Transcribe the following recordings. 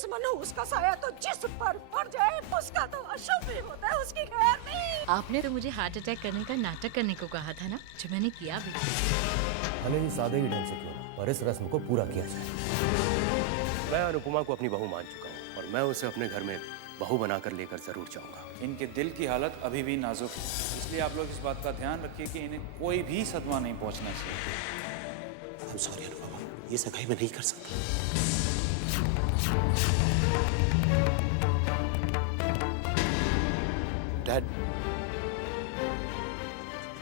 जिस मनो उसका साया तो जिस पर पड़ जाए उसका तो अशुभ ही होता है, उसकी खैर नहीं। आपने तो मुझे हार्ट अटैक करने का नाटक करने को कहा था ना, जो मैंने किया भी। भले ही सादे ही ढंग से क्यों ना, पर इस रस्म को पूरा किया जाए। मैं अनुपमा को अपनी बहू मान चुका हूँ और मैं उसे अपने घर में बहू बनाकर लेकर जरूर जाऊंगा। इनके दिल की हालत अभी भी नाजुक है, इसलिए आप लोग इस बात का ध्यान रखिए कि इन्हें कोई भी सदमा नहीं पहुंचना चाहिए। I'm sorry अनुपमा, ये सगाई मैं नहीं कर सकता। Dad,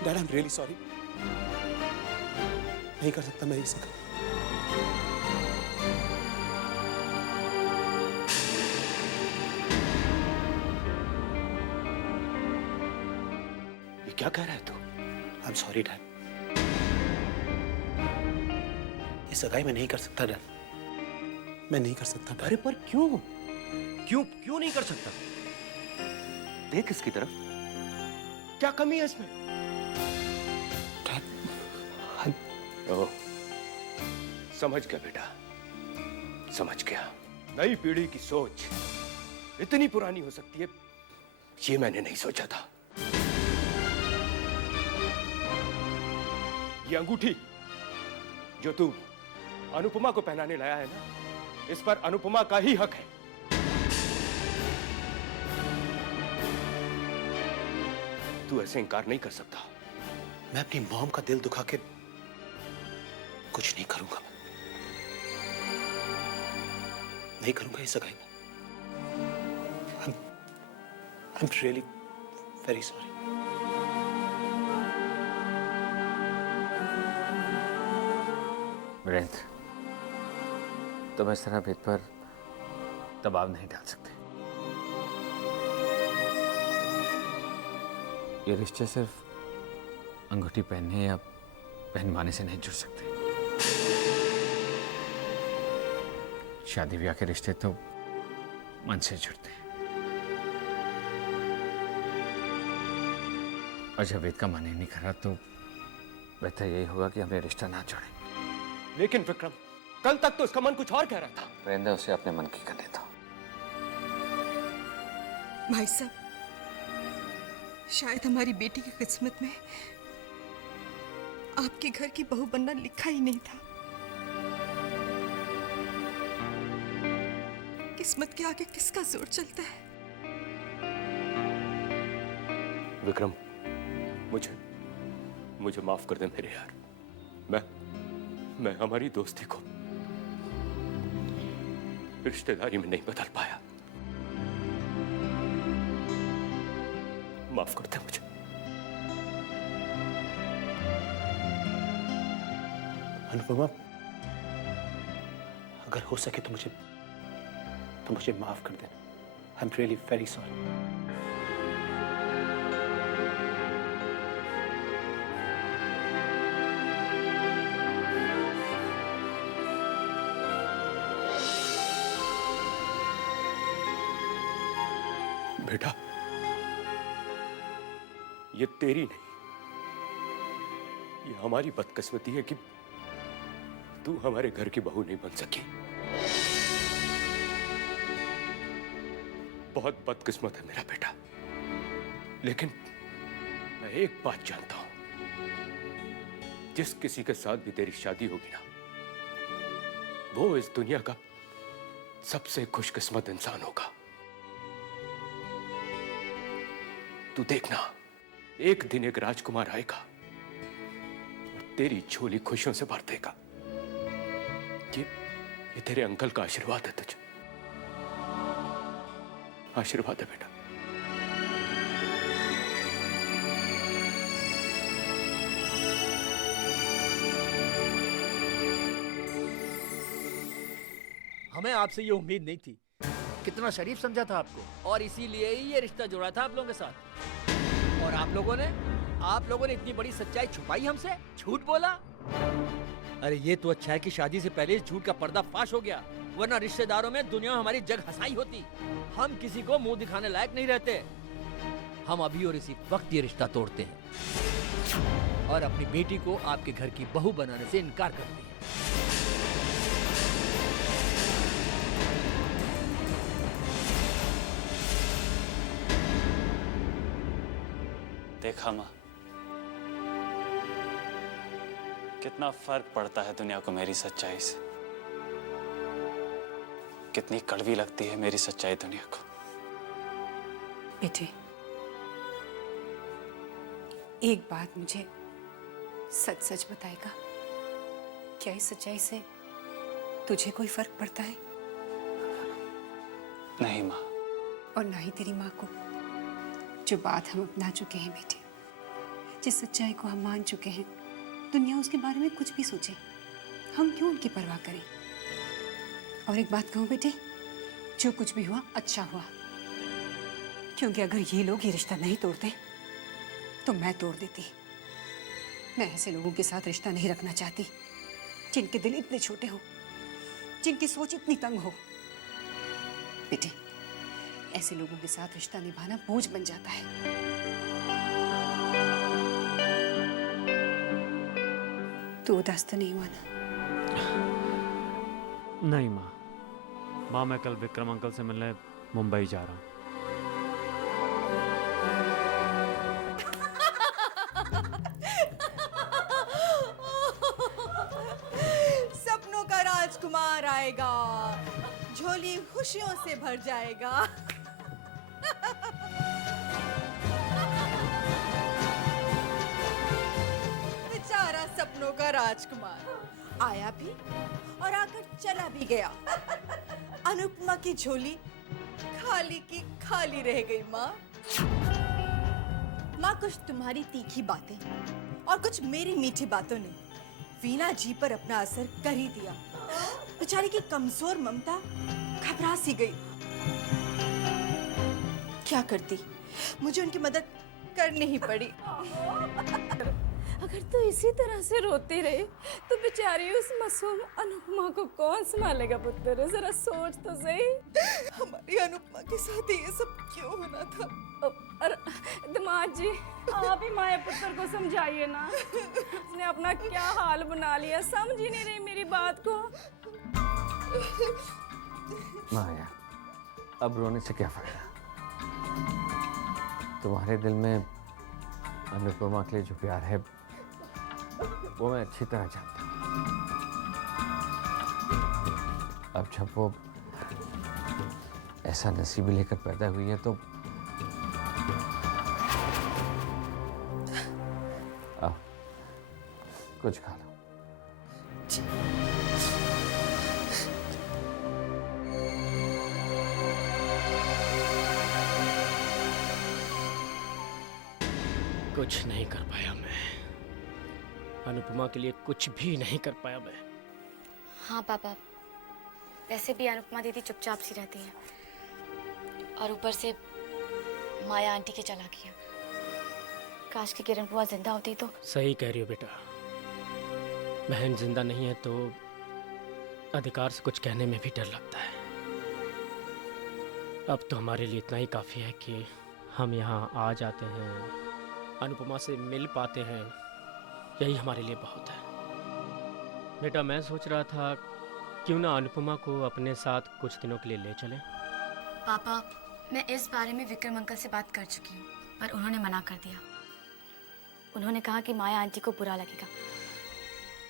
I am really sorry. नहीं कर सकता मैं ये सगाई। ये क्या कह रहा है तू? आई एम सॉरी डैड, ये सगाई मैं नहीं कर सकता डैड, मैं नहीं कर सकता डैड। अरे पर क्यों क्यों क्यों नहीं कर सकता? देख इसकी तरफ, क्या कमी है इसमें? ओह, समझ गया बेटा, समझ गया। नई पीढ़ी की सोच इतनी पुरानी हो सकती है, ये मैंने नहीं सोचा था। ये अंगूठी जो तू अनुपमा को पहनाने लाया है ना, इस पर अनुपमा का ही हक है। तू ऐसे इनकार नहीं कर सकता। मैं अपनी मॉम का दिल दुखा के कुछ नहीं करूंगा, नहीं करूंगा इस सगाई में। I am really very sorry. Virendra, तुम इस तरह भेद पर दबाव नहीं डाल सकते। ये रिश्ते सिर्फ अंगूठी पहनने या पहनवाने से नहीं जुड़ सकते। शादी ब्याह के रिश्ते तो मन से जुड़ते हैं। और जब वेद का मन ही नहीं करा तो बेहतर यही होगा कि हमें रिश्ता ना जोड़ें। लेकिन विक्रम, कल तक तो उसका मन कुछ और कह रहा था। वीरेंद्र, उसे अपने मन की करने दो। भाई साहब, शायद हमारी बेटी की किस्मत में आपके घर की बहू बनना लिखा ही नहीं था। किस्मत के आगे किसका जोर चलता है? विक्रम, मुझे माफ कर दे मेरे यार। मैं हमारी दोस्ती को रिश्तेदारी में नहीं बदल पाया। माफ कर दे मुझे। अनुपमा, अगर हो सके तो मुझे माफ कर देना। आई एम रियली वेरी सॉरी। बेटा, ये तेरी नहीं, ये हमारी बदकिस्मती है कि तू हमारे घर की बहू नहीं बन सकी। बहुत बदकिस्मत है मेरा बेटा, लेकिन मैं एक बात जानता हूं, जिस किसी के साथ भी तेरी शादी होगी ना, वो इस दुनिया का सबसे खुशकिस्मत इंसान होगा। तू देखना, एक दिन एक राजकुमार आएगा और तेरी झोली खुशियों से भर देगा। ये तेरे अंकल का आशीर्वाद है तुझे, आशीर्वाद है बेटा। हमें आपसे ये उम्मीद नहीं थी। कितना शरीफ समझा था आपको, और इसीलिए ही ये रिश्ता जोड़ा था आप लोगों के साथ। और आप लोगों ने इतनी बड़ी सच्चाई छुपाई हमसे, झूठ बोला। अरे ये तो अच्छा है कि शादी से पहले इस झूठ का पर्दा फाश हो गया, वरना रिश्तेदारों में दुनिया में हमारी जग हंसाई होती। हम किसी को मुंह दिखाने लायक नहीं रहते। हम अभी और इसी वक्त ये रिश्ता तोड़ते हैं और अपनी बेटी को आपके घर की बहू बनाने से इनकार करते हैं। देखा माँ, कितना फर्क पड़ता है दुनिया को मेरी सच्चाई से। कितनी कड़वी लगती है मेरी सच्चाई दुनिया को। बेटे, एक बात मुझे सच सच बताएगा, क्या इस सच्चाई से तुझे कोई फर्क पड़ता है? नहीं माँ। और ना ही तेरी माँ को। जो बात हम अपना चुके हैं बेटे, जिस सच्चाई को हम मान चुके हैं, दुनिया उसके बारे में कुछ भी सोचे, हम क्यों उनकी परवाह करें? और एक बात कहूँ बेटे, जो कुछ भी हुआ अच्छा हुआ, क्योंकि अगर ये लोग ये रिश्ता नहीं तोड़ते तो मैं तोड़ देती। मैं ऐसे लोगों के साथ रिश्ता नहीं रखना चाहती जिनके दिल इतने छोटे हो, जिनकी सोच इतनी तंग हो। बेटे, ऐसे लोगों के साथ रिश्ता निभाना बोझ बन जाता है। तू उदास तो नहीं हुआ ना? नहीं माँ। माँ, मैं कल विक्रम अंकल से मिलने मुंबई जा रहा हूँ। सपनों का राजकुमार आएगा, झोली खुशियों से भर जाएगा। बेचारा सपनों का राजकुमार आया भी और आकर चला भी गया। अनुपमा की झोली खाली की खाली रह गई। माँ, कुछ तुम्हारी तीखी बातें और कुछ मेरी मीठी बातों ने वीणा जी पर अपना असर कर ही दिया। बेचारी की कमजोर ममता घबरा सी गई। क्या करती, मुझे उनकी मदद करनी ही पड़ी। अगर तू इसी तरह से रोती रही तो बेचारी उस मासूम अनुपमा को कौन संभालेगा पुत्र? जरा सोच तो सही। हमारी अनुपमा के साथ ये सब क्यों होना था? अरे दामाद जी, आप ही माया पुत्र को समझाइए ना। उसने अपना क्या हाल बना लिया, समझ ही नहीं रही मेरी बात को। माया, अब रोने से क्या फायदा? तुम्हारे दिल में अनुपमा के लिए जो प्यार है वो मैं अच्छी तरह जानता हूँ। अब जब वो ऐसा नसीब लेकर पैदा हुई है तो अब कुछ खा लो। कुछ नहीं कर पाया मैं, अनुपमा के लिए कुछ भी नहीं कर पाया मैं। हाँ पापा, वैसे भी अनुपमा दीदी चुपचाप सी रहती हैं और ऊपर से माया आंटी के चालाकियां। काश की किरण बुआ जिंदा होती तो। सही कह रही हो बेटा, बहन जिंदा नहीं है तो अधिकार से कुछ कहने में भी डर लगता है। अब तो हमारे लिए इतना ही काफ़ी है कि हम यहाँ आ जाते हैं, अनुपमा से मिल पाते हैं, यही हमारे लिए बहुत है। बेटा, मैं सोच रहा था क्यों ना अनुपमा को अपने साथ कुछ दिनों के लिए ले चलें। पापा, मैं इस बारे में विक्रम अंकल से बात कर चुकी हूँ, पर उन्होंने मना कर दिया। उन्होंने कहा कि माया आंटी को बुरा लगेगा।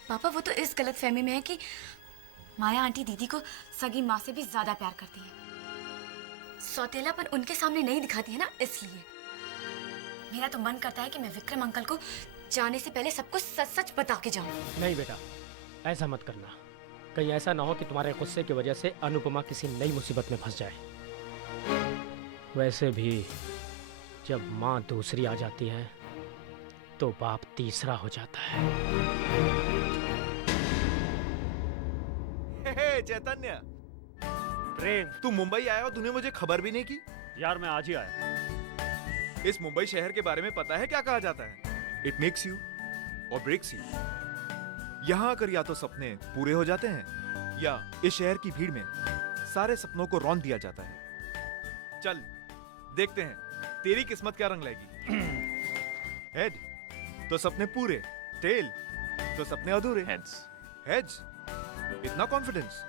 पापा, वो तो इस गलतफहमी में है कि माया आंटी दीदी को सगी माँ से भी ज्यादा प्यार करती है। सौतेलापन उनके सामने नहीं दिखाती है ना, इसलिए। मेरा तो मन करता है कि मैं विक्रम अंकल को जाने से पहले सब कुछ सच सच बता के जाऊं। नहीं बेटा, ऐसा मत करना। कहीं ऐसा ना हो कि तुम्हारे गुस्से की वजह से अनुपमा किसी नई मुसीबत में फंस जाए। वैसे भी जब माँ दूसरी आ जाती है तो बाप तीसरा हो जाता है। हे चैतन्य, प्रेम, तू मुंबई आया और तूने मुझे खबर भी नहीं की? यार मैं आज ही आया। इस मुंबई शहर के बारे में पता है क्या कहा जाता है? इट मेक्स यू और ब्रेक्स यू। यहाँ आकर या तो सपने पूरे हो जाते हैं या इस शहर की भीड़ में सारे सपनों को रौंद दिया जाता है। चल देखते हैं तेरी किस्मत क्या रंग लाएगी। हेड तो सपने पूरे, टेल तो सपने अधूरे। हेड्स। हेड्स? इतना कॉन्फिडेंस?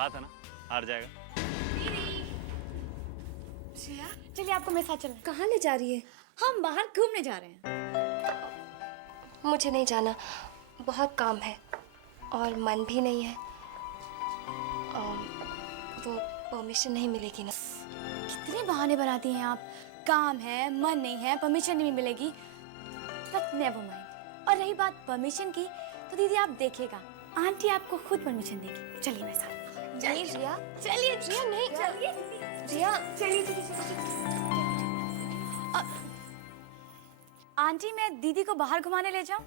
कहा था ना हार जाएगा। श्रेया, चलिए आपको मेरे साथ चलना। कहाँ ले जा रही है? हम बाहर घूमने जा रहे हैं। मुझे नहीं जाना, बहुत काम है और मन भी नहीं है। वो परमिशन नहीं मिलेगी ना। कितने बहाने बनाती हैं आप। काम है, मन नहीं है, परमिशन नहीं मिलेगी। But never mind. और रही बात परमिशन की, तो दीदी आप देखिएगा, आंटी आपको खुद परमिशन देगी। चलिए मेरे साथ। नहीं रिया, चलिए रिया नहीं, चलिए रिया चलिए चलिए। आंटी मैं दीदी को बाहर घुमाने ले जाऊं?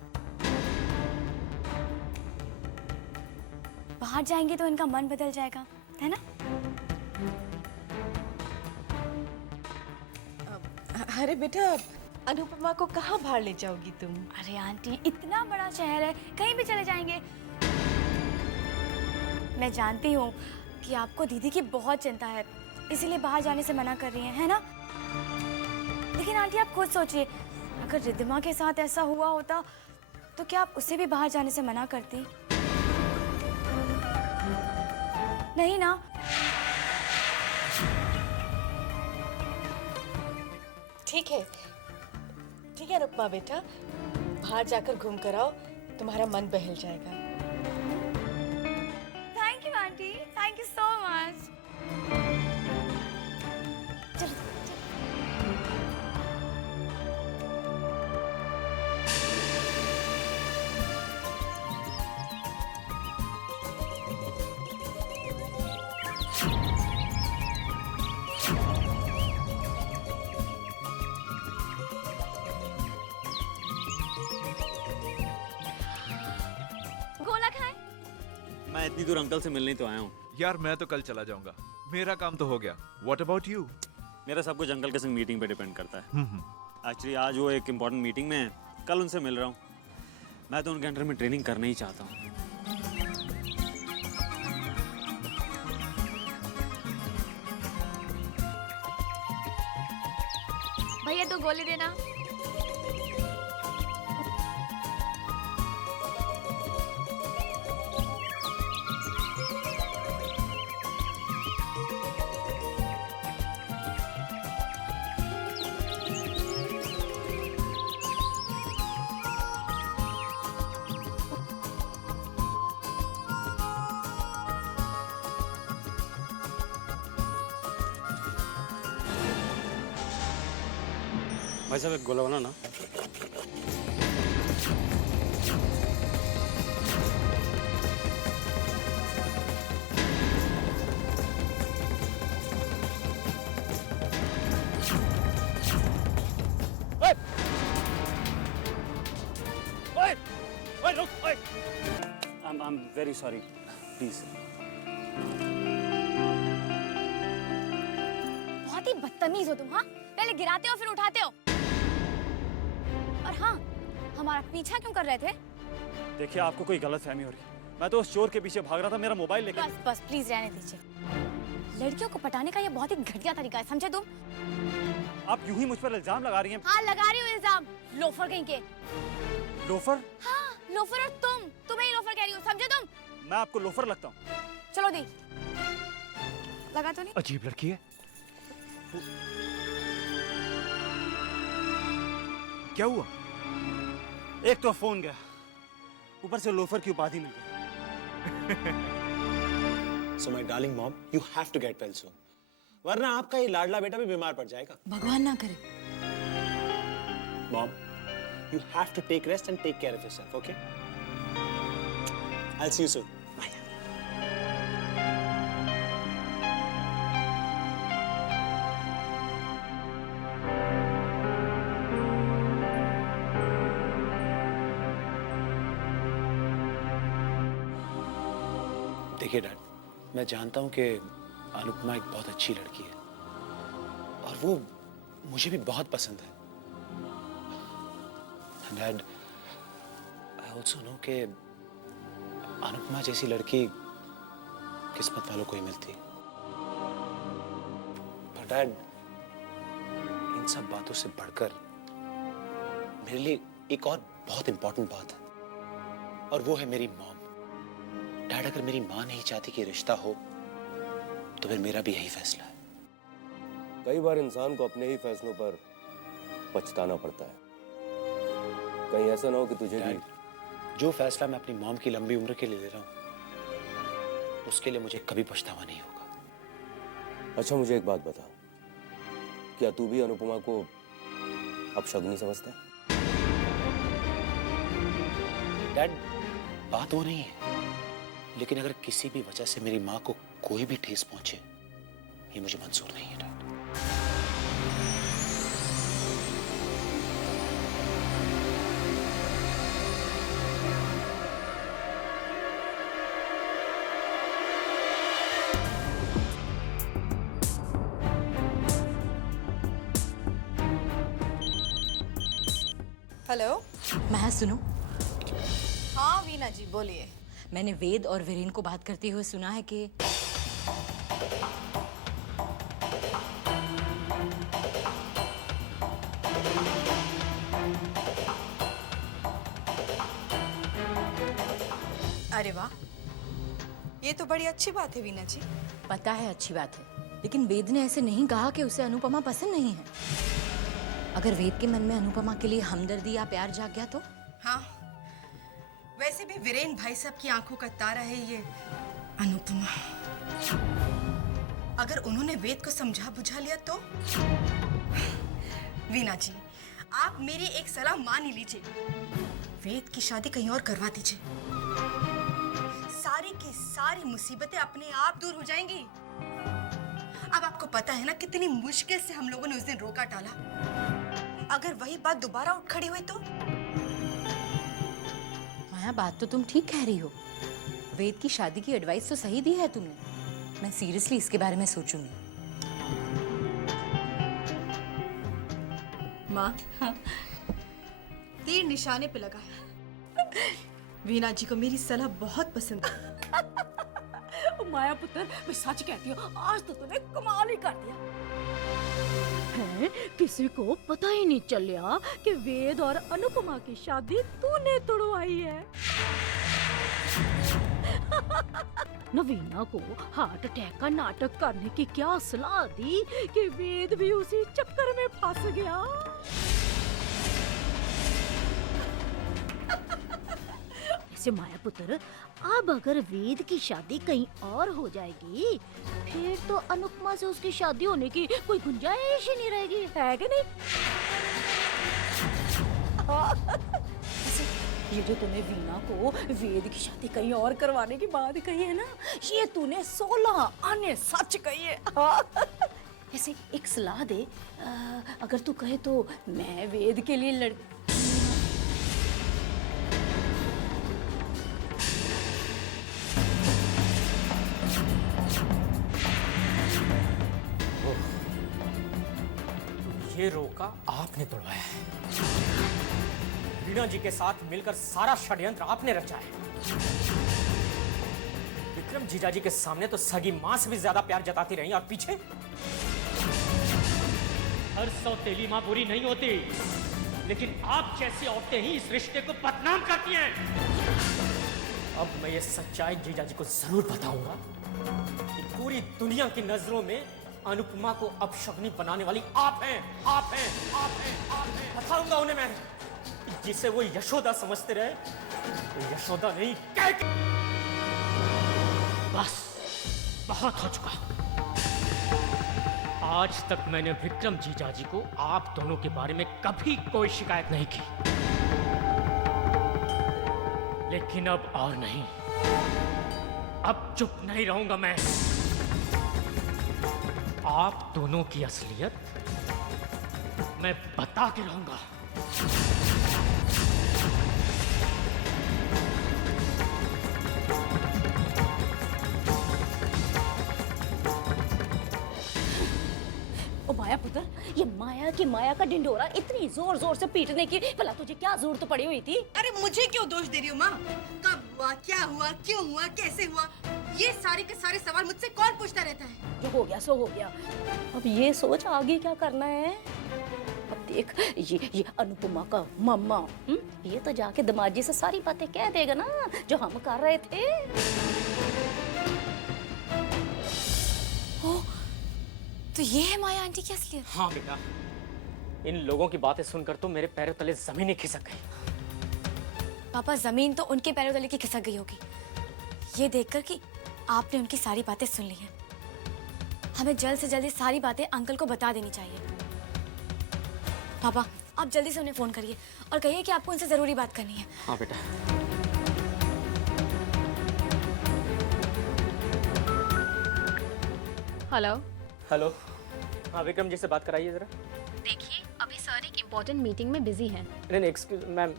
बाहर जाएंगे तो इनका मन बदल जाएगा, है ना? अरे बेटा, अनुपमा को कहाँ बाहर ले जाओगी तुम? अरे आंटी, इतना बड़ा शहर है, कहीं भी चले जाएंगे। मैं जानती हूँ कि आपको दीदी की बहुत चिंता है, इसीलिए बाहर जाने से मना कर रही हैं, है ना? लेकिन आंटी आप खुद सोचिए, अगर रिद्धिमा के साथ ऐसा हुआ होता तो क्या आप उसे भी बाहर जाने से मना करती? नहीं ना? ठीक है अनुपमा बेटा, बाहर जाकर घूम कर आओ, तुम्हारा मन बहल जाएगा। Thank you aunty, thank you so much. गोला खाएं? मैं इतनी दूर अंकल से मिलने तो आया हूँ। यार मैं तो कल चला जाऊंगा, मेरा काम तो हो गया। What about you? मेरा सब कुछ अंकल के संग मीटिंग पे डिपेंड करता है। एक्चुअली आज वो एक इम्पोर्टेंट मीटिंग में है, कल उनसे मिल रहा हूँ। मैं तो उनके अंडर में ट्रेनिंग करना ही चाहता हूँ। भैया तो गोली देना। भाई साहब एक गोला बनाना। I'm very sorry. Please. बहुत ही बदतमीज हो तुम, हाँ? पहले गिराते हो फिर उठाते हो। और हाँ, हमारा पीछा क्यों कर रहे थे? देखिए आपको कोई गलतफहमी हो रही है। मैं तो उस चोर के पीछे भाग रहा था, मेरा मोबाइल लेके। बस बस प्लीज रहने दीजिए। लड़कियों को पटाने का ये बहुत ही घटिया तरीका है, समझे तुम? आप यूं ही मुझ पर इल्जाम लगा रही हैं। हाँ लगा रही हूँ इल्जाम, लोफर कहीं के। लोफर? हाँ लोफर, और तुम्हें ही लोफर कह रही हूँ, समझे तुम? मैं आपको लोफर लगता हूँ? चलो दी, लगा तो नहीं? अजीब लड़की है। क्या हुआ? एक तो फोन गया, ऊपर से लोफर की उपाधि मिल गई। So my darling mom, you have to get well soon. वरना आपका ये लाडला बेटा भी बीमार पड़ जाएगा। भगवान ना करे। Mom, you have to take rest and take care of yourself, okay? I'll see you soon. Bye. देखिए डैड, मैं जानता हूँ कि अनुपमा एक बहुत अच्छी लड़की है और वो मुझे भी बहुत पसंद है। डैड, आई ऑल्सो नो कि अनुपमा जैसी लड़की किस्मत वालों को ही मिलती। पर डैड, इन सब बातों से बढ़कर मेरे लिए एक और बहुत इंपॉर्टेंट बात है और वो है मेरी मॉम। डैड, अगर मेरी माँ नहीं चाहती कि रिश्ता हो तो फिर मेरा भी यही फैसला है। कई बार इंसान को अपने ही फैसलों पर पछताना पड़ता है। कहीं ऐसा ना हो कि तुझे भी... जो फैसला मैं अपनी मॉम की लंबी उम्र के लिए ले रहा हूँ, उसके लिए मुझे कभी पछतावा नहीं होगा। अच्छा, मुझे एक बात बता, क्या तू भी अनुपमा को अपशगुनी समझता है? डैड, बात वो नहीं है, लेकिन अगर किसी भी वजह से मेरी माँ को कोई भी ठेस पहुंचे, ये मुझे मंजूर नहीं है डैड। हेलो। मैं सुनो, हाँ वीना जी बोलिए। मैंने वेद और वीरेन को बात करते हुए सुना है कि अरे वाह, ये तो बड़ी अच्छी बात है वीना जी। पता है अच्छी बात है, लेकिन वेद ने ऐसे नहीं कहा कि उसे अनुपमा पसंद नहीं है। अगर वेद के मन में अनुपमा के लिए हमदर्दी या प्यार जाग गया तो? हाँ, वैसे भी वीरेन भाई साहब की आंखों का तारा है ये अनुपमा। अगर उन्होंने वेद को समझा बुझा लिया तो? वीना जी, आप मेरी एक सलाह मान ही लीजिए, वेद की शादी कहीं और करवा दीजिए। सारी की सारी मुसीबतें अपने आप दूर हो जाएंगी। अब आपको पता है ना कितनी मुश्किल से हम लोगों ने उस दिन रोका टाला। अगर वही बात दोबारा उठ खड़ी हुई तो? माया, बात तो तुम ठीक कह रही हो। वेद की शादी की एडवाइस तो सही दी है तुमने। मैं सीरियसली इसके बारे में सोचूंगी। माँ, तीर निशाने पे लगा है। वीना जी को मेरी सलाह बहुत पसंद है। माया पुत्र, मैं सच कहती हूँ, आज तो तूने कमाल ही कर दिया है। किसी को पता ही नहीं चलिया कि वेद और अनुपमा की शादी तूने तुड़वाई है। नवीना को हार्ट अटैक का नाटक करने की क्या सलाह दी कि वेद भी उसी चक्कर में फंस गया। ऐसे माया पुत्र, अब अगर वेद की शादी कहीं और हो जाएगी, फिर तो अनुपमा से उसकी शादी होने की कोई गुंजाइश ही नहीं रहेगी, है कि नहीं? ये जो तूने वीना को वेद की शादी कहीं और करवाने की बात कही है ना, ये तूने 16 आने सच कही है। ऐसे एक सलाह दे, अगर तू कहे तो मैं वेद के लिए लड़... ये रोका आपने तोड़वाया है। वीणा जी के साथ मिलकर सारा षड्यंत्र आपने रचा है। विक्रम जीजाजी के सामने तो सगी मां से भी ज्यादा प्यार जताती रही, और पीछे हर सौतेली मां बुरी नहीं होती, लेकिन आप जैसी औरतें ही इस रिश्ते को बदनाम करती हैं। अब मैं ये सच्चाई जीजाजी को जरूर बताऊंगा कि पूरी दुनिया की नजरों में अनुपमा को अपशगुनी बनाने वाली आप हैं, आप हैं, आप हैं, आप हैं। बताऊंगा उन्हें मैं, जिसे वो यशोदा समझते रहे, वो यशोदा नहीं कैकेयी। बस बहुत हो चुका। आज तक मैंने विक्रम जीजाजी को आप दोनों के बारे में कभी कोई शिकायत नहीं की, लेकिन अब और नहीं। अब चुप नहीं रहूंगा मैं। आप दोनों की असलियत मैं बता के रहूंगा। ओ माया पुत्र, ये माया की माया का ढिंढोरा इतनी जोर जोर से पीटने की भला तुझे क्या जरूरत पड़ी हुई थी? अरे मुझे क्यों दोष दे रही हो माँ? कब हुआ, क्या हुआ, क्यों हुआ, कैसे हुआ, ये सारे के सारे सवाल मुझसे कौन पूछता रहता है? जो हो गया सो हो गया। अब ये सोच आगे क्या करना है। अब देख, ये अनुपमा का मम्मा, ये तो जाके दमाजी से सारी बातें कह देगा ना जो हम कर रहे थे। ये है माया आंटी की असलियत? हाँ बेटा, इन लोगों की बातें सुनकर तो मेरे पैरों तले जमीन ही खिसक गई। पापा, जमीन तो उनके पैरों तले की खिसक गई होगी ये देखकर कि आपने उनकी सारी बातें सुन ली हैं। हमें जल्द से जल्द सारी बातें अंकल को बता देनी चाहिए। पापा, आप जल्दी से उन्हें फोन करिए और कहिए कि आपको उनसे जरूरी बात करनी है। हाँ बेटा। हेलो। हेलो। हाँ, विक्रम जी से बात कराइए जरा। देखिए, अभी सर एक इम्पोर्टेंट मीटिंग में बिजी हैं। नहीं, एक्सक्यूज मैम,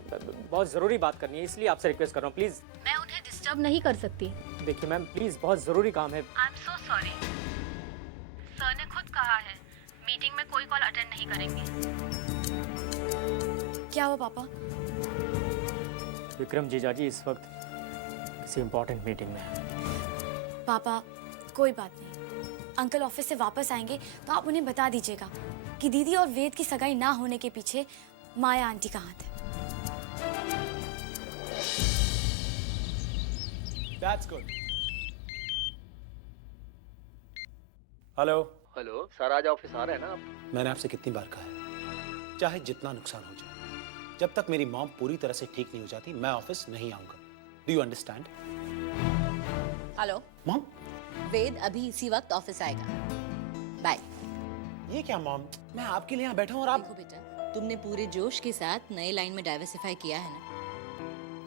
बहुत ज़रूरी बात करनी है, इसलिए आपसे रिक्वेस्ट कर रहा हूँ, प्लीज़। मैं उन्हें डिस्टर्ब नहीं कर सकती। देखिए मैम, प्लीज़, बहुत ज़रूरी काम है। I am so sorry. Sir ने खुद कहा है मीटिंग में कोई कॉल अटेंड नहीं करेंगे। क्या हुआ पापा? विक्रम जीजाजी इस वक्त किसी इम्पोर्टेंट मीटिंग में है। पापा, कोई बात नहीं, अंकल ऑफिस से वापस आएंगे तो आप उन्हें बता दीजिएगा कि दीदी और वेद की सगाई ना होने के पीछे माया आंटी का हाथ है। That's good. Hello. Hello sir, आज ऑफिस आ रहे हैं ना आप? मैंने आपसे कितनी बार कहा है, चाहे जितना नुकसान हो जाए, जब तक मेरी मॉम पूरी तरह से ठीक नहीं हो जाती मैं ऑफिस नहीं आऊंगा। Do you understand? Hello mom. Ved अभी इसी वक्त ऑफिस आएगा। बाय। ये क्या मॉम, मैं आपके लिए यहाँ बैठा हूँ और आप। देखो बेटा, तुमने पूरे जोश के साथ नए लाइन में डाइवर्सिफाई किया है ना।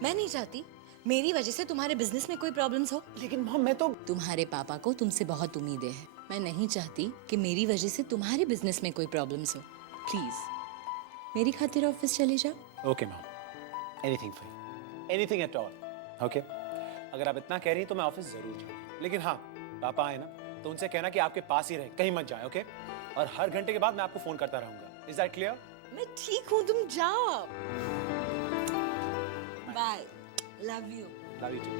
मैं नहीं चाहती मेरी वजह से तुम्हारे बिजनेस में कोई प्रॉब्लम्स हो। लेकिन मॉम, मैं तो। तुम्हारे पापा को तुमसे बहुत उम्मीदें हैं। मैं नहीं चाहती कि मेरी वजह से तुम्हारे बिजनेस में कोई प्रॉब्लम्स हो। प्लीज मेरी खातिर ऑफिस चले जाओ। Okay mom, anything for you, anything at all. Okay, अगर आप इतना कह रही हैं तो मैं ऑफिस जरूर जाऊँ, लेकिन हाँ, पापा आए ना तो उनसे कहना कि आपके पास ही रहे, कहीं मत जाए। ओके, और हर घंटे के बाद मैं आपको फोन करता रहूंगा। Is that clear? मैं ठीक हूँ, तुम जाओ। Bye, love you. Love you too.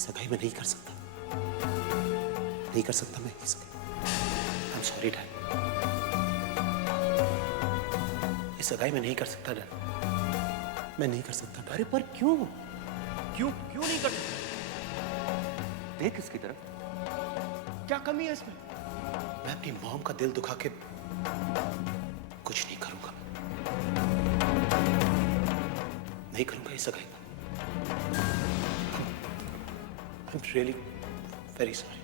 सगाई में नहीं कर सकता, नहीं कर सकता मैं ये सगाई। आई एम सॉरी डैड, ये सगाई में नहीं कर सकता डैड, मैं नहीं कर सकता। अरे पर क्यों क्यों क्यों नहीं कर सकते? देख इसकी तरफ, क्या कमी है इसमें? मैं अपनी मॉम का दिल दुखा के कुछ नहीं करूंगा, नहीं करूंगा ये सगाई। I'm really very sorry.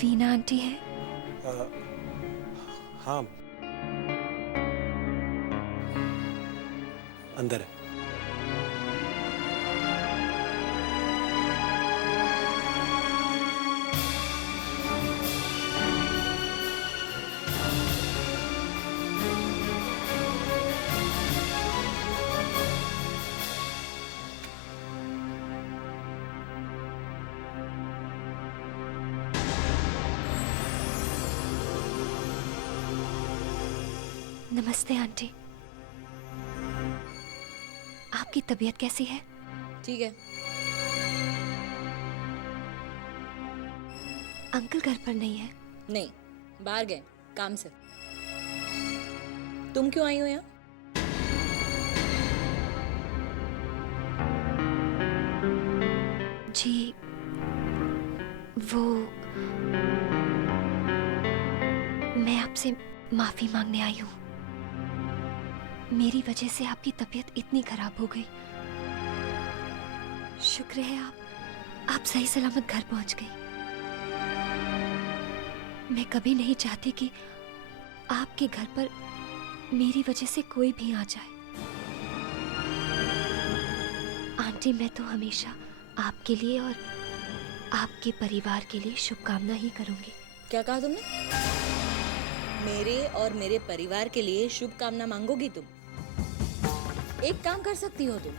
Veena aunty है? हाँ, अंदर है। नमस्ते आंटी, आपकी तबीयत कैसी है? ठीक है। अंकल घर पर नहीं है? नहीं, बाहर गए काम से। तुम क्यों आई हो यहाँ? जी वो, मैं आपसे माफी मांगने आई हूँ। मेरी वजह से आपकी तबीयत इतनी खराब हो गई। शुक्र है आप सही सलामत घर पहुंच गई। मैं कभी नहीं चाहती कि आपके घर पर मेरी वजह से कोई भी आ जाए। आंटी, मैं तो हमेशा आपके लिए और आपके परिवार के लिए शुभकामना ही करूंगी। क्या कहा तुमने? मेरे और मेरे परिवार के लिए शुभकामना मांगोगी तुम? एक काम कर सकती हो तुम,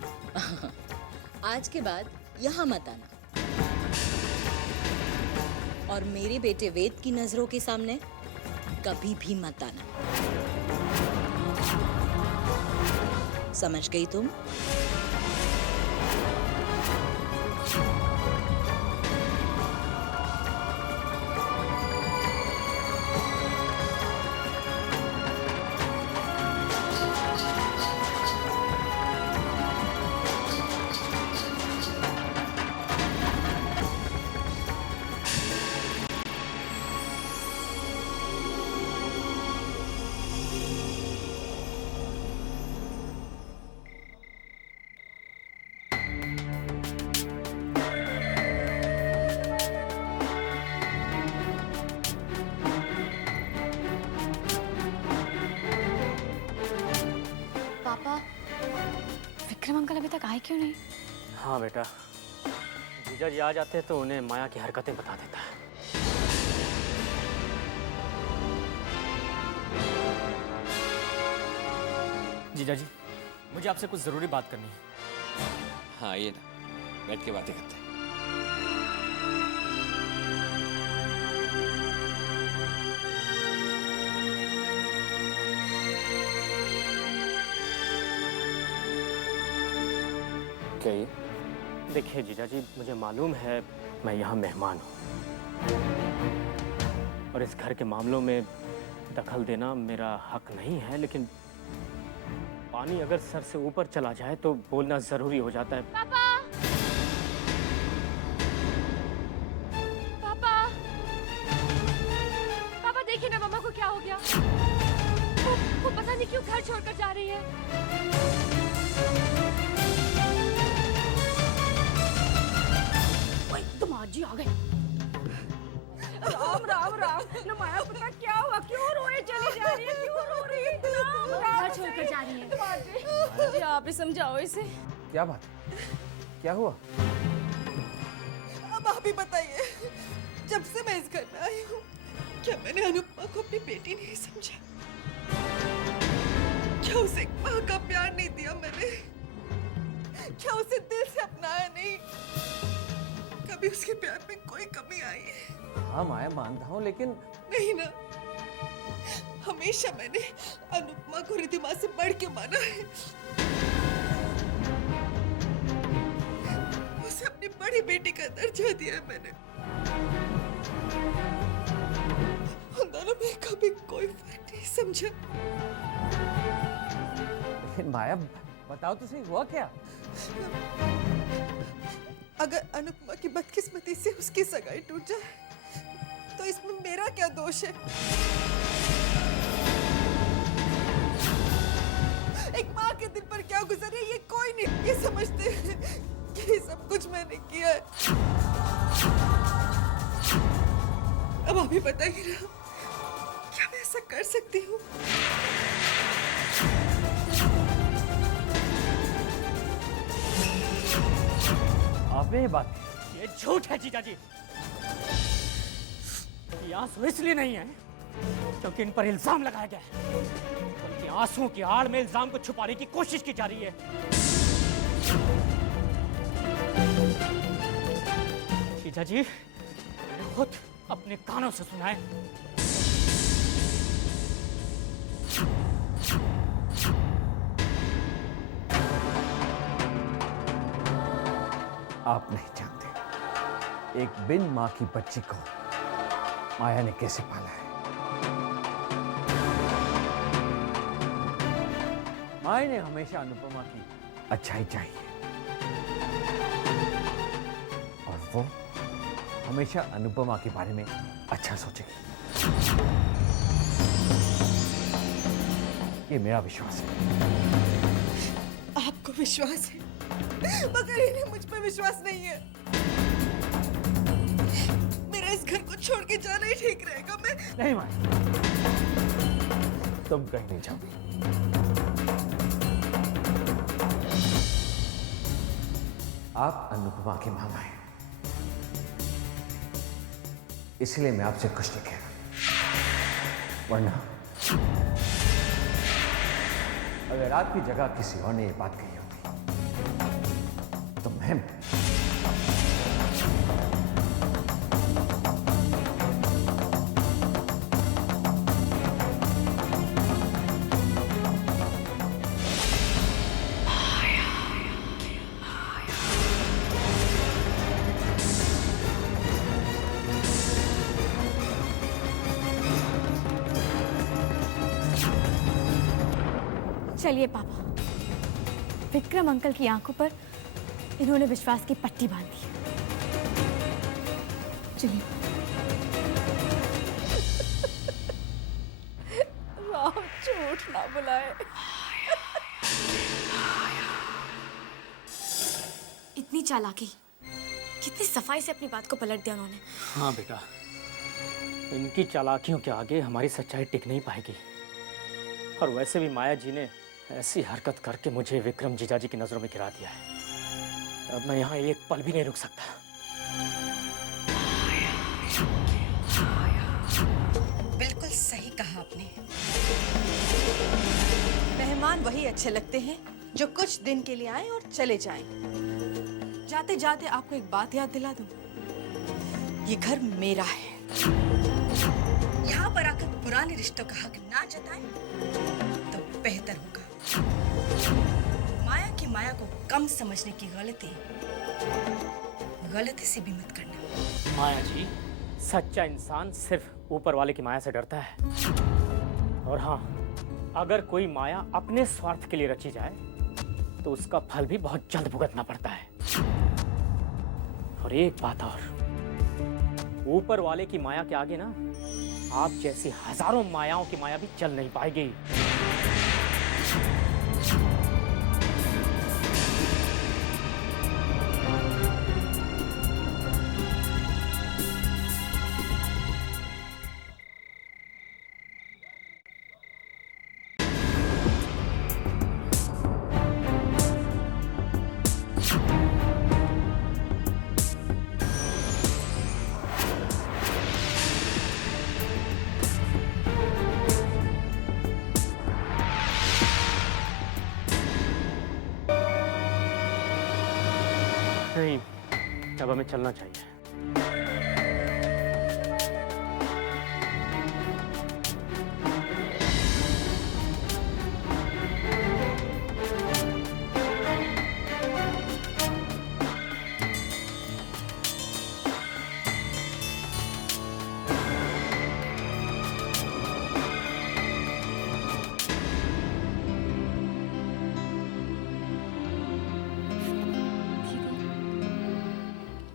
आज के बाद यहाँ मत आना और मेरे बेटे वेद की नजरों के सामने कभी भी मत आना। समझ गई तुम? विक्रम अंकल अभी तक आए क्यों नहीं? हाँ बेटा, जीजा जी आ जाते तो उन्हें माया की हरकतें बता देता है। जीजा जी, मुझे आपसे कुछ जरूरी बात करनी है। हाँ ये ना, बैठ के बातें करते हैं। क्या ये? देखिए जीजा जी, मुझे मालूम है मैं यहाँ मेहमान हूँ और इस घर के मामलों में दखल देना मेरा हक नहीं है, लेकिन पानी अगर सर से ऊपर चला जाए तो बोलना जरूरी हो जाता है। पापा! पापा! पापा देखिए ना मम्मा को क्या हो गया। वो पता नहीं क्यों घर छोड़कर जा रही है। दामाद जी आ गए। राम राम राम। न माया पता क्या हुआ, क्यों रोए चली जा रही है, क्यों रो रही है? राम राम छोड़कर जा रही है। दामाद जी आप ही समझाओ इसे। क्या बात, क्या हुआ? अब आप ही बताइए, जब से मैं इस घर में आई हूँ क्या मैंने अनुपमा को अपनी बेटी नहीं समझा? क्या उसे एक माँ का प्यार नहीं दिया मैंने? क्या उसे दिल से अपनाया नहीं? कभी उसके प्यार में कोई कमी आई है? हाँ माया, मानता हूँ, लेकिन नहीं ना, हमेशा मैंने अनुपमा को रिद्धिमा से बढ़ के माना है। उसे अपनी बड़ी बेटी का दर्जा दिया है मैंने। उन दोनों में कभी कोई फर्क नहीं समझा। लेकिन माया बताओ तो सही, हुआ क्या? अगर अनुपमा की बदकिस्मती से उसकी सगाई टूट जाए तो इसमें मेरा क्या दोष है? एक माँ के दिल पर क्या गुजर रही है ये कोई नहीं ये समझते कि ये सब कुछ मैंने किया है। अब आप ही बताइए ना, क्या मैं ऐसा कर सकती हूँ? आपने ये बात, ये झूठ है जीजा जी। ये आंसू इसलिए नहीं है क्योंकि इन पर इल्जाम लगाया गया है, बल्कि आंसुओं की आड़ में इल्जाम को छुपाने की कोशिश की जा रही है। जीजा जी, मैंने खुद अपने कानों से सुना है। आप नहीं जानते एक बिन माँ की बच्ची को माया ने कैसे पाला है। माया ने हमेशा अनुपमा की अच्छाई चाहिए और वो हमेशा अनुपमा के बारे में अच्छा सोचेगी। ये मेरा विश्वास है। आपको विश्वास है मगर इन्हें मुझ पर विश्वास नहीं है। मेरा इस घर को छोड़ के जाना ही ठीक रहेगा। मैं नहीं माया, तुम कहीं नहीं जाओगी। आप अनुपमा की मामा हैं, इसलिए मैं आपसे कुछ नहीं कह रहा, वरना अगर आपकी जगह किसी और ने ये बात कही होती तो मैं चलिए पापा, विक्रम अंकल की आंखों पर इन्होंने विश्वास की पट्टी बांध दी। चलिए। राम झूठ ना बुलाए। इतनी चालाकी, कितनी सफाई से अपनी बात को पलट दिया उन्होंने। हाँ बेटा, इनकी चालाकियों के आगे हमारी सच्चाई टिक नहीं पाएगी। और वैसे भी माया जी ने ऐसी हरकत करके मुझे विक्रम जीजाजी की नजरों में गिरा दिया है। अब मैं यहाँ एक पल भी नहीं रुक सकता। बिल्कुल सही कहा आपने। मेहमान वही अच्छे लगते हैं जो कुछ दिन के लिए आए और चले जाएं। जाते जाते आपको एक बात याद दिला दूं, ये घर मेरा है। यहाँ पर आकर पुराने रिश्तों का हक ना जताएं तो बेहतर होगा। माया की माया को कम समझने की गलती से भी मत करना। माया जी, सच्चा इंसान सिर्फ ऊपर वाले की माया से डरता है। और हाँ, अगर कोई माया अपने स्वार्थ के लिए रची जाए तो उसका फल भी बहुत जल्द भुगतना पड़ता है। और एक बात और, ऊपर वाले की माया के आगे ना आप जैसी हजारों मायाओं की माया भी चल नहीं पाएगी। नहीं, अब हमें चलना चाहिए।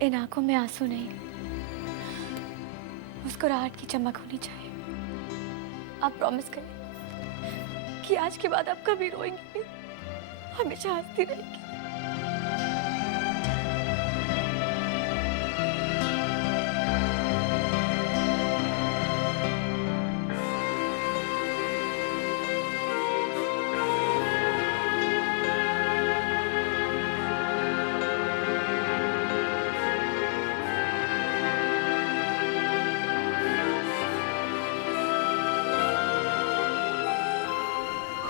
इन आंखों में आंसू नहीं, मुस्कुराहट की चमक होनी चाहिए। आप प्रॉमिस करें कि आज के बाद आप कभी रोएंगी नहीं, हमेशा हंसती रहेंगी।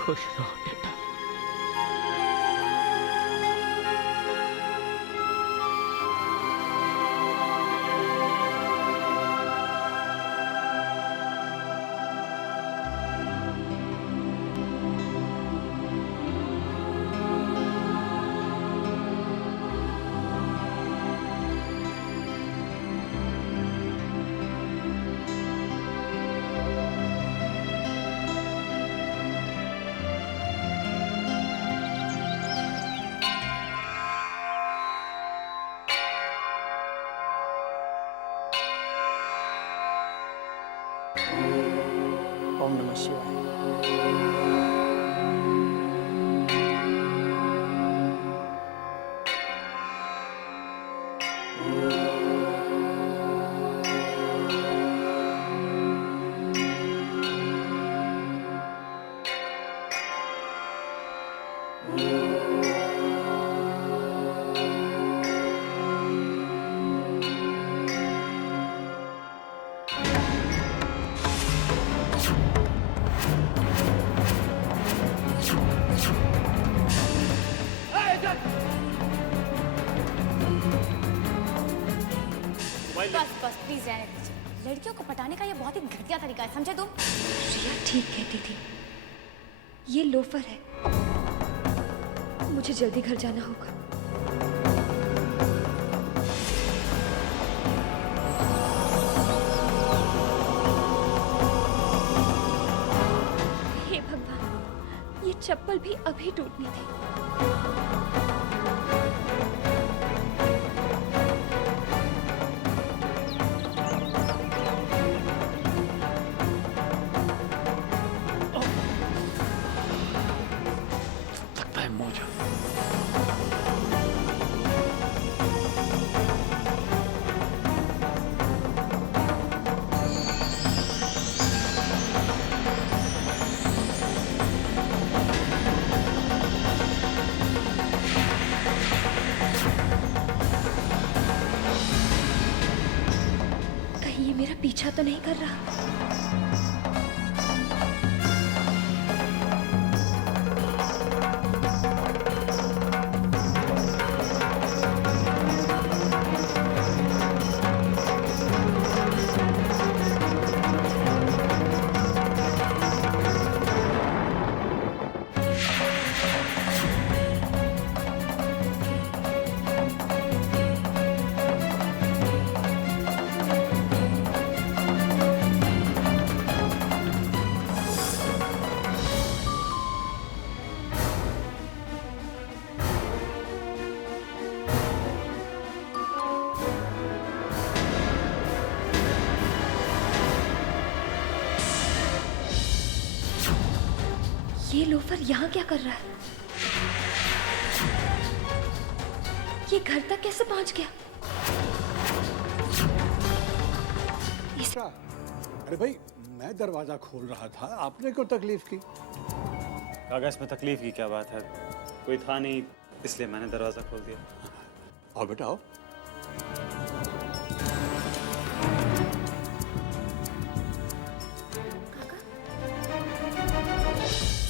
खुश रहो बेटा। ओम नमः शिवाय। बस बस प्लीज रहने दीजिए। लड़कियों को पटाने का ये बहुत ही घटिया तरीका है, समझे तुम? रिया ठीक कहती थी, ये लोफर है। मुझे जल्दी घर जाना होगा। हे भगवान, ये चप्पल भी अभी टूटनी थी। लगता है मोजा। कहीं ये मेरा पीछा तो नहीं कर रहा? ये लोफर यहाँ क्या कर रहा है? ये घर तक कैसे पहुंच गया? अरे भाई, मैं दरवाजा खोल रहा था, आपने क्यों तकलीफ की? कागज में तकलीफ की क्या बात है, कोई था नहीं इसलिए मैंने दरवाजा खोल दिया। आओ बेटा आओ।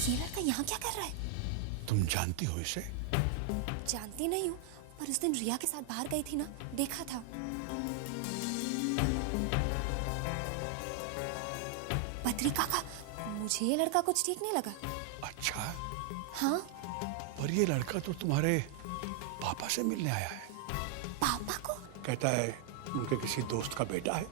ये लड़का यहाँ क्या कर रहा है? तुम जानती हो इसे? जानती नहीं हूँ, पर उस दिन रिया के साथ बाहर गई थी ना, देखा था। बद्री काका, मुझे ये लड़का कुछ ठीक नहीं लगा। अच्छा, हाँ? पर ये लड़का तो तुम्हारे पापा से मिलने आया है। पापा को? कहता है उनके किसी दोस्त का बेटा है।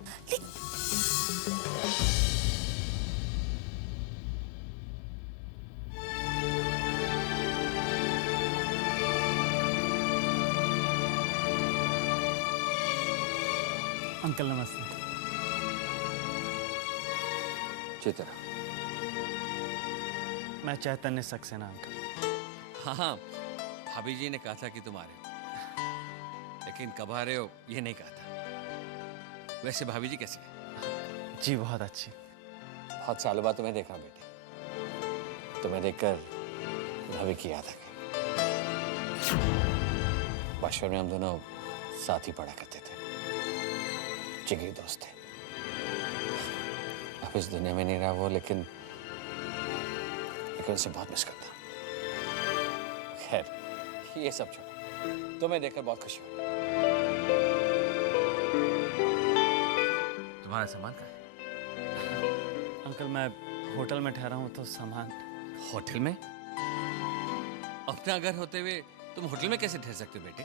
अंकल नमस्ते। चित्रा, मैं चैतन्य सक्सेना अंकल। हाँ हाँ, भाभी जी ने कहा था कि तुम आ रहे हो, लेकिन कब आ रहे हो ये नहीं कहा था। वैसे भाभी जी कैसी है? जी बहुत अच्छी। बहुत सालों बाद तुम्हें देखा बेटे। तुम्हें देखकर रवि की याद आ गई। बचपन में हम दोनों साथ ही पढ़ा करते थे, जिगरी दोस्त थे। अब इस दुनिया में नहीं रहा वो, लेकिन उसे बहुत मिस करता। खैर ये सब छोड़ो, तुम्हें देखकर बहुत खुशी हुई। तुम्हारा सामान कहाँ है? अंकल मैं होटल में ठहरा हूँ तो सामान। होटल में? अपना घर होते हुए तुम होटल में कैसे ठहर सकते हो बेटे?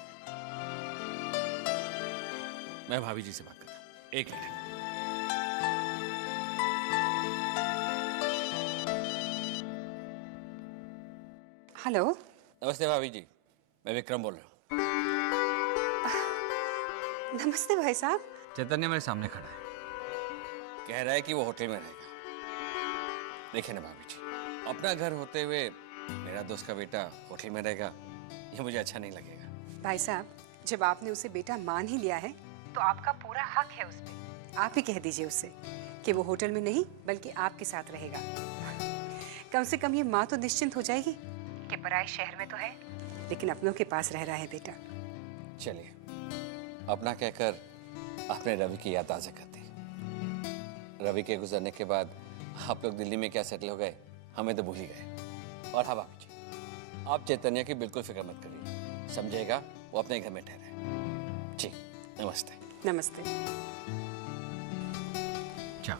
मैं भाभी जी से बात करता हूँ, एक मिनट। हेलो। नमस्ते भाभी जी, मैं विक्रम बोल रहा हूँ। नमस्ते भाई साहब। चैतन्य मेरे सामने खड़ा है, कह रहा है कि वो होटल में रहेगा। देखिए ना भाभी जी, अपना घर होते हुए मेरा दोस्त का बेटा होटल में रहेगा, ये मुझे अच्छा नहीं लगेगा। भाई साहब, जब आपने उसे बेटा मान ही लिया है तो आपका पूरा हक है उस पे। आप ही कह दीजिए उससे कि वो होटल में नहीं बल्कि आपके साथ रहेगा। कम से कम ये माँ तो निश्चिंत हो जाएगी कि पराए शहर में तो है लेकिन अपनों के पास रह रहा है बेटा। चलिए, अपना कहकर आपने रवि की याद ताज़ा कर दी। रवि के गुजरने के बाद आप लोग दिल्ली में क्या सेटल हो गए, हमें तो भूल ही गए। और हाँ भाभी जी, आप चैतन्य की बिल्कुल फिक्र मत करिए, समझेगा वो अपने घर में ठहरे। जी नमस्ते। नमस्ते। जाओ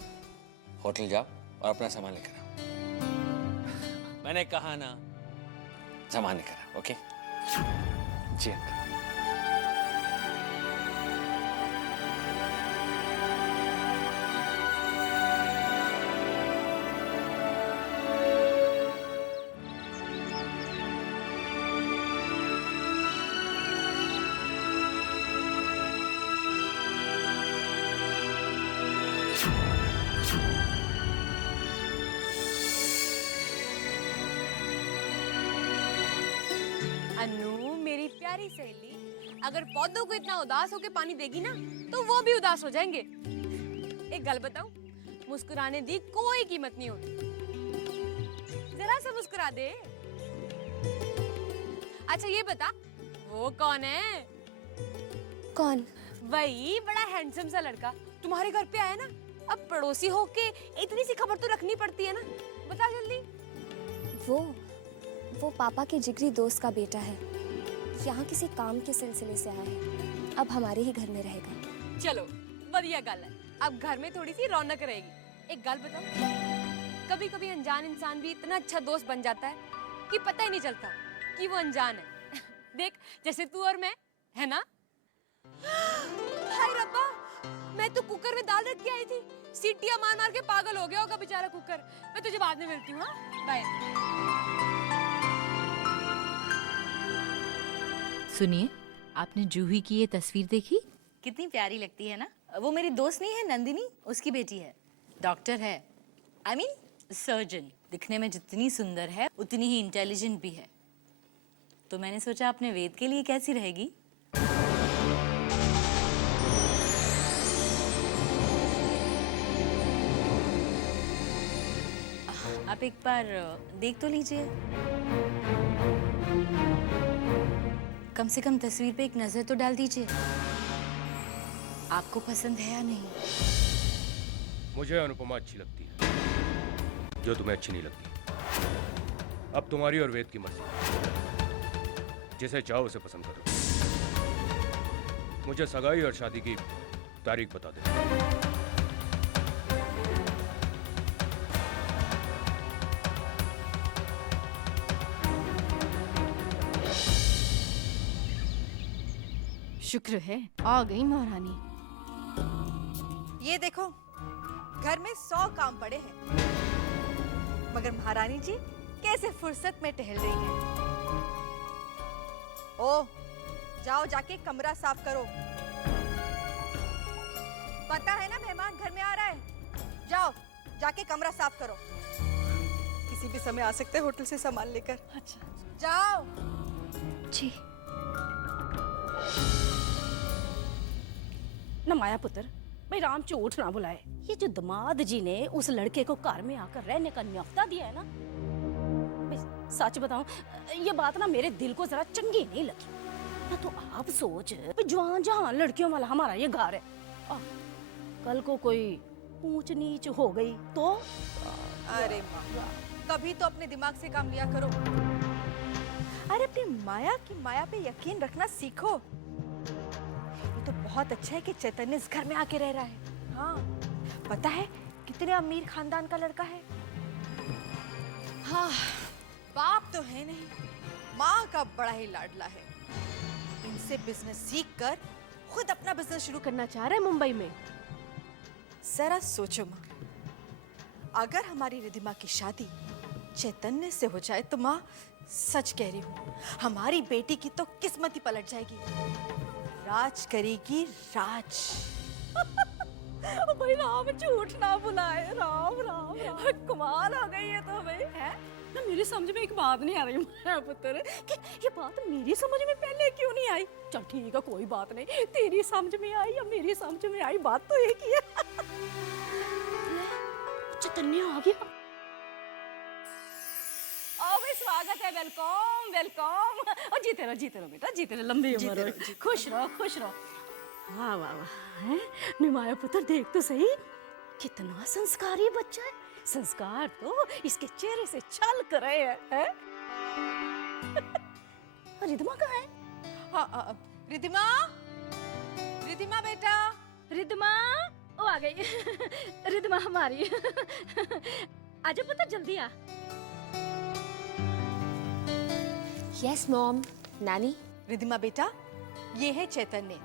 होटल जाओ और अपना सामान लेकर आओ। मैंने कहा ना, सामान लेकर आओ। ओके जी अंकल। अनु मेरी प्यारी सहेली, अगर पौधों को इतना उदास होके पानी देगी ना तो वो भी उदास हो जाएंगे। एक गल बताऊं, मुस्कुराने दी कोई कीमत नहीं होती। जरा सा मुस्कुरा दे। अच्छा ये बता, वो कौन है? कौन? वही बड़ा हैंडसम सा लड़का तुम्हारे घर पे आया ना। अब पड़ोसी होके इतनी सी खबर तो रखनी पड़ती है ना, बता जल्दी। वो पापा के जिगरी दोस्त का बेटा है। यहाँ किसी काम के सिलसिले से आया है। अब हमारे ही घर में रहेगा। चलो बढ़िया गल है, अब घर में थोड़ी सी रौनक रहेगी। एक गल बताओ, कभी कभी अनजान इंसान भी इतना अच्छा दोस्त बन जाता है कि पता ही नहीं चलता कि वो अनजान है। देख जैसे तू और मैं, है ना? हाय रब्बा, मैं तो कुकर में दाल रख के आई थी, सीटियां मार मार के पागल हो गया होगा बेचारा कुकर। मैं तुझे बाद में मिलती हूँ। हाँ बाय। सुनिए, आपने जूही की ये तस्वीर देखी? कितनी प्यारी लगती है ना। वो मेरी दोस्त नहीं है नंदिनी, उसकी बेटी है। डॉक्टर है, आई मीन सर्जन। दिखने में जितनी सुंदर है उतनी ही इंटेलिजेंट भी है। तो मैंने सोचा अपने वेद के लिए कैसी रहेगी। आप एक बार देख तो लीजिए, कम से कम तस्वीर पे एक नजर तो डाल दीजिए। आपको पसंद है या नहीं? मुझे अनुपमा अच्छी लगती है, जो तुम्हें अच्छी नहीं लगती। अब तुम्हारी और वेद की मर्जी, जिसे चाहो उसे पसंद करो। मुझे सगाई और शादी की तारीख बता दो। शुक्र है आ गई महारानी। ये देखो, घर में 100 काम पड़े हैं, मगर महारानी जी कैसे फुर्सत में टहल रही हैं। ओ, जाओ जाके कमरा साफ करो। पता है ना मेहमान घर में आ रहा है। जाओ जाके कमरा साफ करो। किसी भी समय आ सकते हैं होटल से सामान लेकर। अच्छा जाओ। जी। न माया पुत्र, भाई राम झूठ ना बुलाए। ये जो दामाद जी ने उस लड़के को घर में आकर रहने का न्योता दिया है ना, सच बताऊं, ये बात ना मेरे दिल को जरा चंगी नहीं लगी। ना तो आप सोच, जवान जहान लड़कियों वाला हमारा ये घर है, कल को कोई ऊंच नीच हो गई तो? अरे माँ, कभी तो अपने दिमाग से काम लिया करो। अरे अपनी माया की माया पे यकीन रखना सीखो। तो बहुत अच्छा है कि चैतन्य इस घर में आके रह रहा है। हाँ, पता है कितने अमीर खानदान का लड़का है। हाँ, बाप तो है नहीं, माँ का बड़ा ही लाडला है। इनसे बिजनेस सीख कर खुद अपना बिजनेस शुरू करना चाह रहा है मुंबई में। जरा सोचो माँ, अगर हमारी रिधिमा की शादी चैतन्य से हो जाए तो माँ, सच कह रही हूँ, हमारी बेटी की तो किस्मत ही पलट जाएगी। राज करेगी राज। भाई राम झूठ ना बुलाए। राम राम राम, कमाल आ गई है तो भाई। है ना, मेरी समझ में एक बात नहीं आ रही माया पुत्र, कि ये बात मेरी समझ में पहले क्यों नहीं आई। चल ठीक है, कोई बात नहीं, तेरी समझ में आई या मेरी समझ में आई, बात तो एक ही है। चैतन्य आ गया। स्वागत है, वेलकम वेलकम। और जीते रहो बेटा, जीते रहो, लंबी उम्र हो, खुश रहो खुश रहो। वाह वाह वाह, निमाया पुत्र देख तो सही, कितना संस्कारी बच्चा है। संस्कार तो इसके चेहरे से छलक रहे हैं। रिधिमा कहाँ है? हाँ, रिधिमा, रिधिमा बेटा। रिद्धमा वो आ गई। रिद्धमा हमारी। आजा पुत्र जल्दी आ। Yes mom. नानी। रिधिमा बेटा, ये है चैतन्य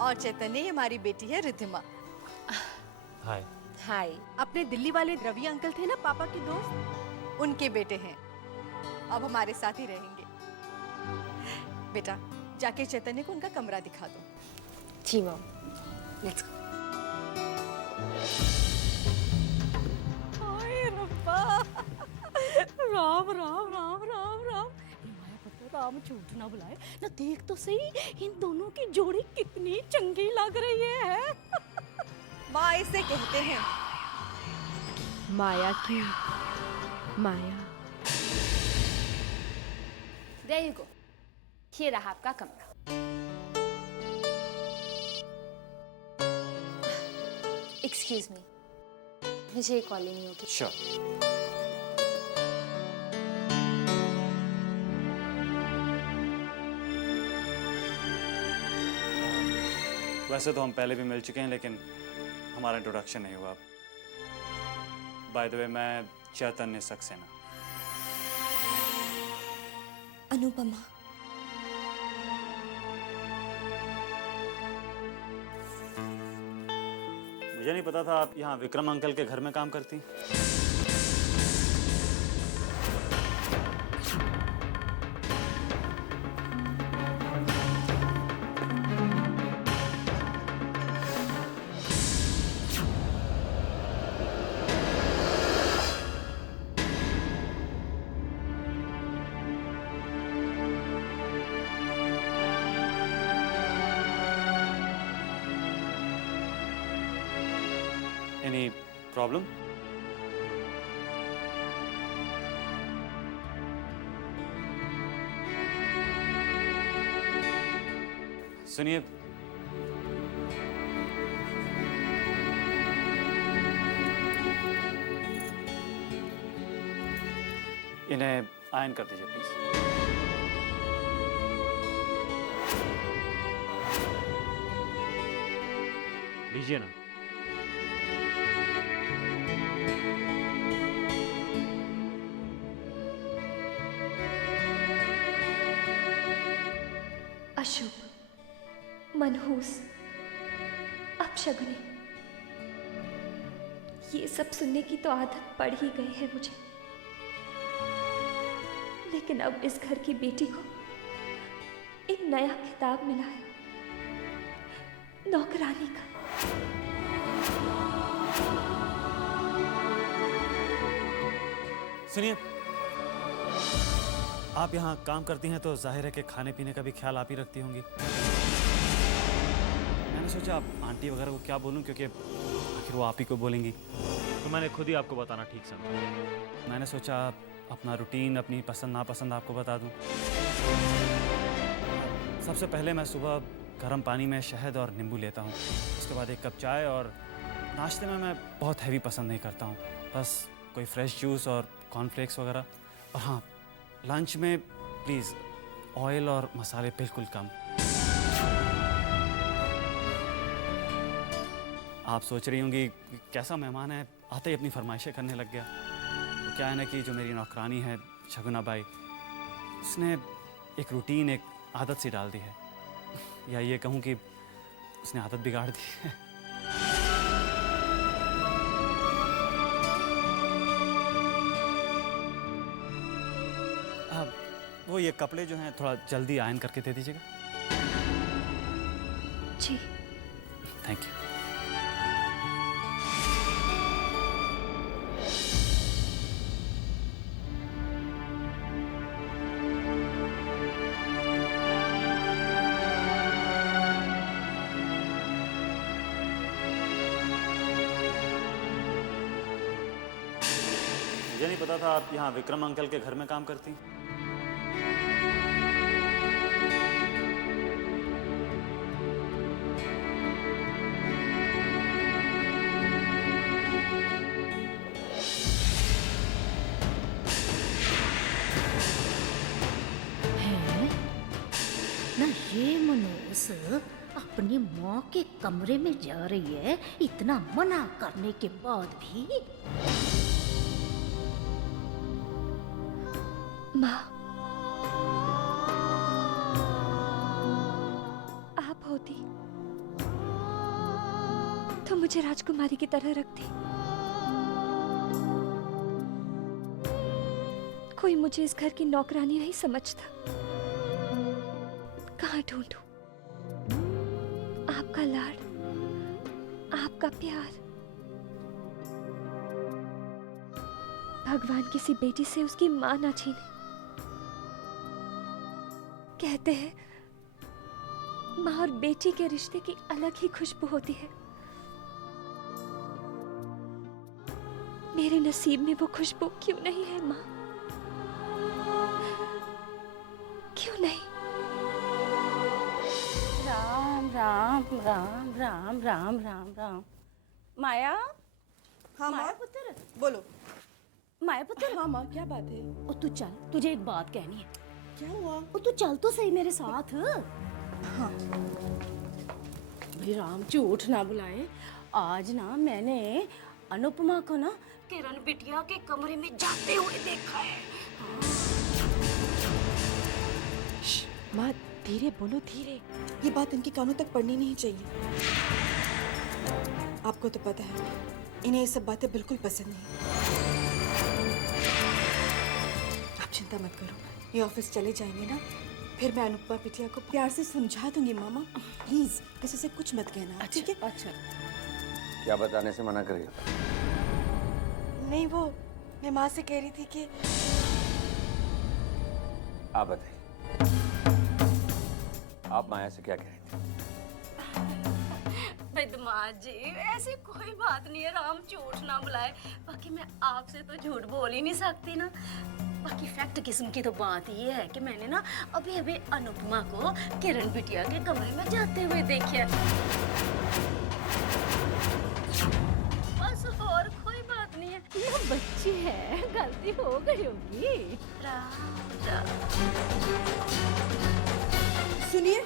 और चैतन्य ये हमारी बेटी है रिधिमा। हाय। हाय। अपने दिल्ली वाले रवि अंकल थे ना पापा के दोस्त, उनके बेटे हैं। अब हमारे साथ ही रहेंगे। बेटा जाके चैतन्य को उनका कमरा दिखा दो। जी मॉम, लेट्स गो। हाय रब्बा, राम राम राम राम राम। माया पुत्र राम झूठ ना बुलाए ना, देख तो सही इन दोनों की जोड़ी कितनी चंगी लग रही है। माँ इसे कहते हैं माया की माया। There you go. ये रहा आपका कमरा। Excuse me, मुझे एक कॉल लेनी होगी। श्योर। वैसे तो हम पहले भी मिल चुके हैं, लेकिन हमारा इंट्रोडक्शन नहीं हुआ। बाय द वे, मैं चैतन्य सक्सेना। अनुपमा। मुझे नहीं पता था आप यहाँ विक्रम अंकल के घर में काम करती। Any problem? सुनिए, इन्हें आयन कर दीजिए प्लीज। लीजिए ना। अशुभ, मनहूस, अपशगुनी, ये सब सुनने की तो आदत पड़ ही गई है मुझे। लेकिन अब इस घर की बेटी को एक नया खिताब मिला है, नौकरानी का। सुनिए, आप यहाँ काम करती हैं तो जाहिर है कि खाने पीने का भी ख्याल आप ही रखती होंगी। मैंने सोचा आप आंटी वगैरह को क्या बोलूँ, क्योंकि आखिर वो आप ही को बोलेंगी। तो मैंने खुद ही आपको बताना ठीक समझा। मैंने सोचा अपना रूटीन, अपनी पसंद नापसंद आपको बता दूँ। सबसे पहले मैं सुबह गर्म पानी में शहद और नींबू लेता हूँ। उसके बाद एक कप चाय, और नाश्ते में मैं बहुत हैवी पसंद नहीं करता हूँ, बस कोई फ्रेश जूस और कॉर्नफ्लेक्स वगैरह। और हाँ, लंच में प्लीज़ ऑयल और मसाले बिल्कुल कम। आप सोच रही होंगी कैसा मेहमान है, आते ही अपनी फरमाइशें करने लग गया। तो क्या है ना कि जो मेरी नौकरानी है शगुना बाई, उसने एक रूटीन, एक आदत सी डाल दी है, या ये कहूँ कि उसने आदत बिगाड़ दी है। अब वो ये कपड़े जो हैं थोड़ा जल्दी आयन करके दे दीजिएगा। जी। Thank you. मुझे नहीं पता था आप यहाँ विक्रम अंकल के घर में काम करती। है ना, ये मनोज अपनी माँ के कमरे में जा रही है, इतना मना करने के बाद भी। माँ, आप होती तो मुझे राजकुमारी की तरह रखती। कोई मुझे इस घर की नौकरानी नहीं समझता। कहाँ ढूंढूं आपका लाड, आपका प्यार। भगवान किसी बेटी से उसकी मां ना छीने। कहते हैं माँ और बेटी के रिश्ते की अलग ही खुशबू होती है। मेरे नसीब में वो खुशबू क्यों नहीं है माँ? क्यों नहीं? राम राम राम राम राम राम राम। माया, हाँ माया पुत्र, बोलो। माया पुत्र। हाँ माँ, क्या बात है? ओ तू चल, तुझे एक बात कहनी है। क्या हुआ? ओ तू चल तो सही मेरे साथ। हाँ। भाई राम झूठ ना बुलाए। आज ना मैंने अनुपमा को ना किरण बिटिया के कमरे में जाते हुए देखा है। माँ धीरे बोलो, धीरे। ये बात इनके कानों तक पड़नी नहीं चाहिए। आपको तो पता है इन्हें ये सब बातें बिल्कुल पसंद नहीं। आप चिंता मत करो, ये ऑफिस चले जाएंगे ना, फिर मैं अनुपमा बिटिया को प्यार से समझा दूंगी। मामा प्लीज किसी से कुछ मत कहना, ठीक है? अच्छा। क्या बताने से मना करिए? नहीं, वो मैं माँ से कह रही थी कि आप बताइए, आप माया से क्या कह रही थी? बदमाश जी, ऐसी कोई बात नहीं है। राम झूठ ना बुलाए। बाकी मैं आपसे तो झूठ बोल ही नहीं सकती ना। बाकी फैक्ट किस्म की तो बात ये है कि मैंने ना अभी अभी अनुपमा को किरण बिटिया के कमरे में जाते हुए देखा। बस और कोई बात नहीं है। ये बच्ची है, गलती हो गई होगी। सुनिए,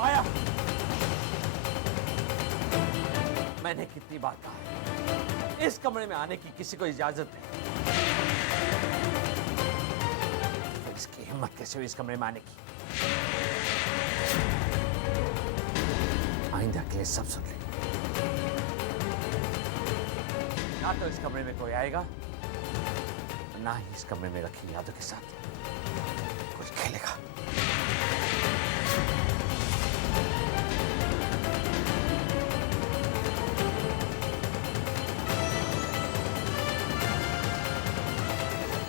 माया, मैंने कितनी बार कहा इस कमरे में आने की किसी को इजाजत नहीं। तो इसकी हिम्मत कैसे हुई इस कमरे में आने की? आइंदा के लिए सब सुन ले। ना तो इस कमरे में कोई आएगा, ना ही इस कमरे में रखी यादों के साथ कोई खेलेगा।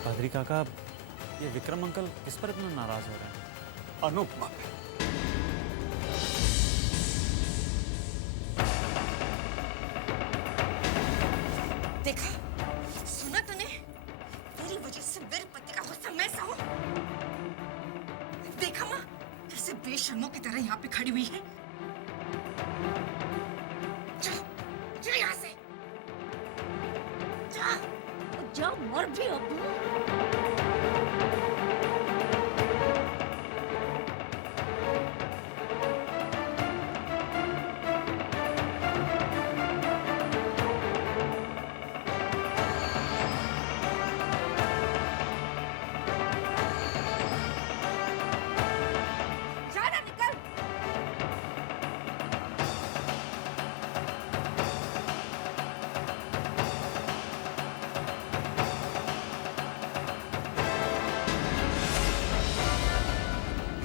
पादरी काका, ये विक्रम अंकल किस पर इतना नाराज हो रहे हैं? अनुपमा पे। देखा, सुना तूने? तेरी वजह से मेरे पति का गुस्सा मैं सहूं। देखा माँ, कैसे बेशर्मों की तरह यहाँ पे खड़ी हुई है। जा, जा यहाँ से। जा, जा मर भी अब।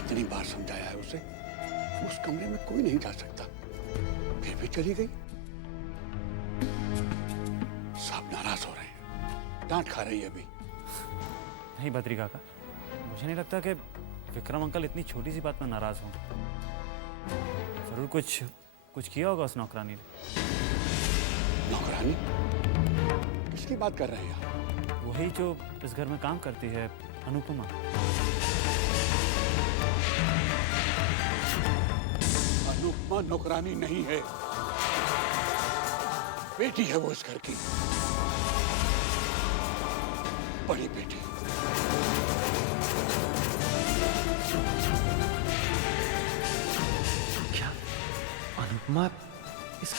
इतनी बार समझाया है उसे, उस कमरे में कोई नहीं जा सकता। फिर भी चली गई। सब नाराज हो रहे हैं, डांट खा रही है अभी। नहीं बद्री काका, मुझे नहीं लगता कि विक्रम अंकल इतनी छोटी सी बात में नाराज हों। जरूर कुछ किया होगा उस नौकरानी ने। नौकरानी? किसकी बात कर रहे हैं आप? वही जो इस घर में काम करती है, अनुपमा। अनुपमा नौकरानी नहीं है, बेटी है वो इस घर की, बड़ी बेटी। क्या अनुपमा इस